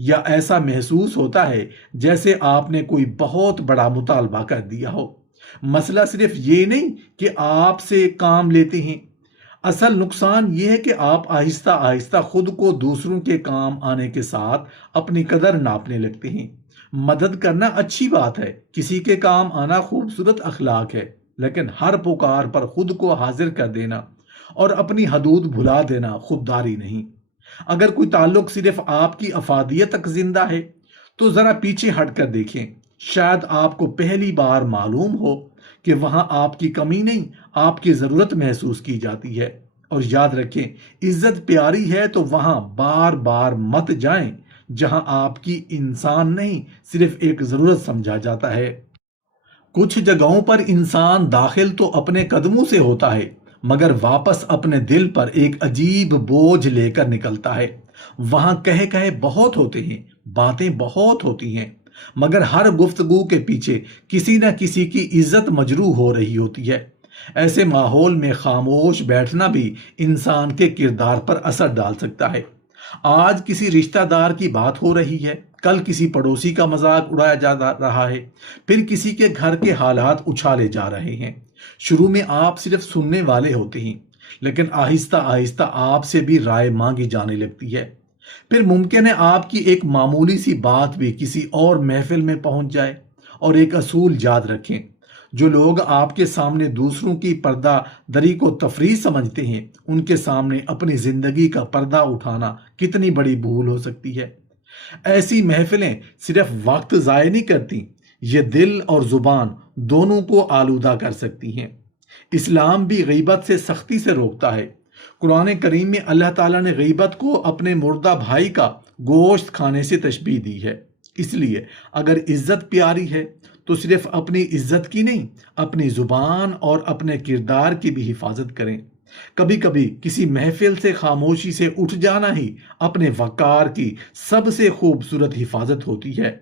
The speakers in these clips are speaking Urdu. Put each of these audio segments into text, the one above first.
یا ایسا محسوس ہوتا ہے جیسے آپ نے کوئی بہت بڑا مطالبہ کر دیا ہو۔ مسئلہ صرف یہ نہیں کہ آپ سے کام لیتے ہیں، اصل نقصان یہ ہے کہ آپ آہستہ آہستہ خود کو دوسروں کے کام آنے کے ساتھ اپنی قدر ناپنے لگتے ہیں۔ مدد کرنا اچھی بات ہے، کسی کے کام آنا خوبصورت اخلاق ہے، لیکن ہر پکار پر خود کو حاضر کر دینا اور اپنی حدود بھلا دینا خودداری نہیں۔ اگر کوئی تعلق صرف آپ کی افادیت تک زندہ ہے تو ذرا پیچھے ہٹ کر دیکھیں، شاید آپ کو پہلی بار معلوم ہو کہ وہاں آپ کی کمی نہیں، آپ کی ضرورت محسوس کی جاتی ہے۔ اور یاد رکھیں، عزت پیاری ہے تو وہاں بار بار مت جائیں جہاں آپ کی انسان نہیں، صرف ایک ضرورت سمجھا جاتا ہے۔ کچھ جگہوں پر انسان داخل تو اپنے قدموں سے ہوتا ہے، مگر واپس اپنے دل پر ایک عجیب بوجھ لے کر نکلتا ہے۔ وہاں کہے بہت ہوتے ہیں، باتیں بہت ہوتی ہیں، مگر ہر گفتگو کے پیچھے کسی نہ کسی کی عزت مجروح ہو رہی ہوتی ہے۔ ایسے ماحول میں خاموش بیٹھنا بھی انسان کے کردار پر اثر ڈال سکتا ہے۔ آج کسی رشتہ دار کی بات ہو رہی ہے، کل کسی پڑوسی کا مذاق اڑایا جا رہا ہے، پھر کسی کے گھر کے حالات اچھالے جا رہے ہیں۔ شروع میں آپ صرف سننے والے ہوتے ہیں، لیکن آہستہ آہستہ آپ سے بھی رائے مانگی جانے لگتی ہے۔ پھر ممکن ہے آپ کی ایک معمولی سی بات بھی کسی اور محفل میں پہنچ جائے۔ اور ایک اصول یاد رکھیں، جو لوگ آپ کے سامنے دوسروں کی پردہ دری کو تفریح سمجھتے ہیں، ان کے سامنے اپنی زندگی کا پردہ اٹھانا کتنی بڑی بھول ہو سکتی ہے۔ ایسی محفلیں صرف وقت ضائع نہیں کرتی، یہ دل اور زبان دونوں کو آلودہ کر سکتی ہیں۔ اسلام بھی غیبت سے سختی سے روکتا ہے۔ قرآن کریم میں اللہ تعالیٰ نے غیبت کو اپنے مردہ بھائی کا گوشت کھانے سے تشبیہ دی ہے۔ اس لیے اگر عزت پیاری ہے تو صرف اپنی عزت کی نہیں، اپنی زبان اور اپنے کردار کی بھی حفاظت کریں۔ کبھی کبھی کسی محفل سے خاموشی سے اٹھ جانا ہی اپنے وقار کی سب سے خوبصورت حفاظت ہوتی ہے۔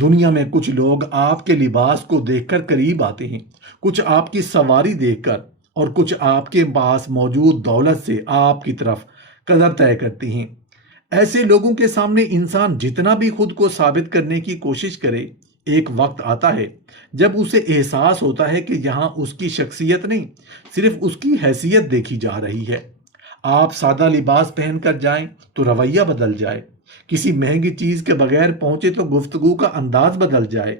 دنیا میں کچھ لوگ آپ کے لباس کو دیکھ کر قریب آتے ہیں، کچھ آپ کی سواری دیکھ کر، اور کچھ آپ کے پاس موجود دولت سے آپ کی طرف قدر طے کرتی ہیں۔ ایسے لوگوں کے سامنے انسان جتنا بھی خود کو ثابت کرنے کی کوشش کرے، ایک وقت آتا ہے جب اسے احساس ہوتا ہے کہ یہاں اس کی شخصیت نہیں، صرف اس کی حیثیت دیکھی جا رہی ہے۔ آپ سادہ لباس پہن کر جائیں تو رویہ بدل جائے، کسی مہنگی چیز کے بغیر پہنچے تو گفتگو کا انداز بدل جائے،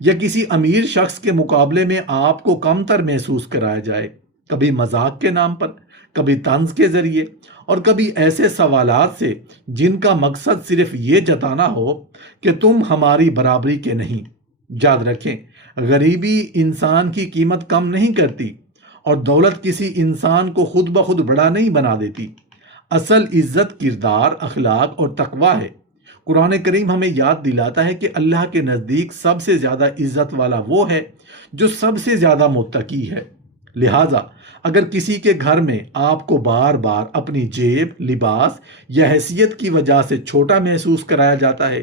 یا کسی امیر شخص کے مقابلے میں آپ کو کم تر محسوس کرایا جائے، کبھی مذاق کے نام پر، کبھی طنز کے ذریعے، اور کبھی ایسے سوالات سے جن کا مقصد صرف یہ جتانا ہو کہ تم ہماری برابری کے نہیں۔ یاد رکھیں، غریبی انسان کی قیمت کم نہیں کرتی، اور دولت کسی انسان کو خود بخود بڑا نہیں بنا دیتی۔ اصل عزت کردار، اخلاق اور تقوی ہے۔ قرآن کریم ہمیں یاد دلاتا ہے کہ اللہ کے نزدیک سب سے زیادہ عزت والا وہ ہے جو سب سے زیادہ متقی ہے۔ لہٰذا اگر کسی کے گھر میں آپ کو بار بار اپنی جیب، لباس یا حیثیت کی وجہ سے چھوٹا محسوس کرایا جاتا ہے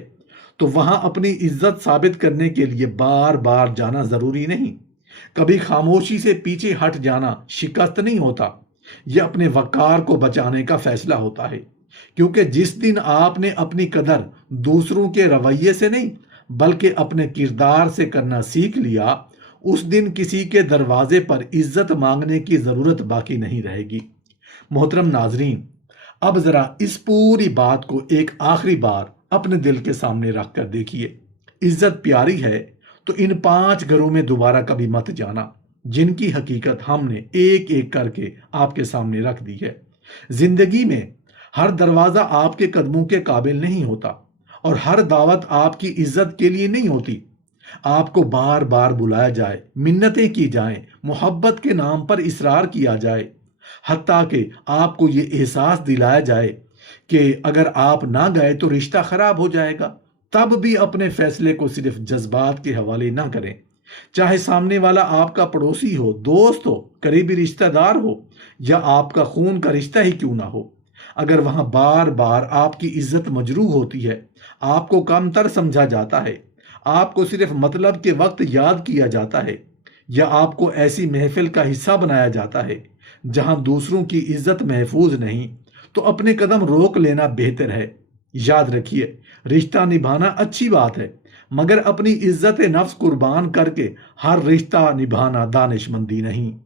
تو وہاں اپنی عزت ثابت کرنے کے لیے بار بار جانا ضروری نہیں۔ کبھی خاموشی سے پیچھے ہٹ جانا شکست نہیں ہوتا، یہ اپنے وقار کو بچانے کا فیصلہ ہوتا ہے۔ کیونکہ جس دن آپ نے اپنی قدر دوسروں کے رویے سے نہیں بلکہ اپنے کردار سے کرنا سیکھ لیا، اس دن کسی کے دروازے پر عزت مانگنے کی ضرورت باقی نہیں رہے گی۔ محترم ناظرین، اب ذرا اس پوری بات کو ایک آخری بار اپنے دل کے سامنے رکھ کر دیکھیے۔ عزت پیاری ہے تو ان 5 گھروں میں دوبارہ کبھی مت جانا، جن کی حقیقت ہم نے ایک ایک کر کے آپ کے سامنے رکھ دی ہے۔ زندگی میں ہر دروازہ آپ کے قدموں کے قابل نہیں ہوتا، اور ہر دعوت آپ کی عزت کے لیے نہیں ہوتی۔ آپ کو بار بار بلایا جائے، منتیں کی جائیں، محبت کے نام پر اصرار کیا جائے، حتیٰ کہ آپ کو یہ احساس دلایا جائے کہ اگر آپ نہ گئے تو رشتہ خراب ہو جائے گا، تب بھی اپنے فیصلے کو صرف جذبات کے حوالے نہ کریں۔ چاہے سامنے والا آپ کا پڑوسی ہو، دوست ہو، قریبی رشتہ دار ہو، یا آپ کا خون کا رشتہ ہی کیوں نہ ہو، اگر وہاں بار بار آپ کی عزت مجروح ہوتی ہے، آپ کو کم تر سمجھا جاتا ہے، آپ کو صرف مطلب کے وقت یاد کیا جاتا ہے، یا آپ کو ایسی محفل کا حصہ بنایا جاتا ہے جہاں دوسروں کی عزت محفوظ نہیں، تو اپنے قدم روک لینا بہتر ہے۔ یاد رکھیے، رشتہ نبھانا اچھی بات ہے، مگر اپنی عزت نفس قربان کر کے ہر رشتہ نبھانا دانش مندی نہیں۔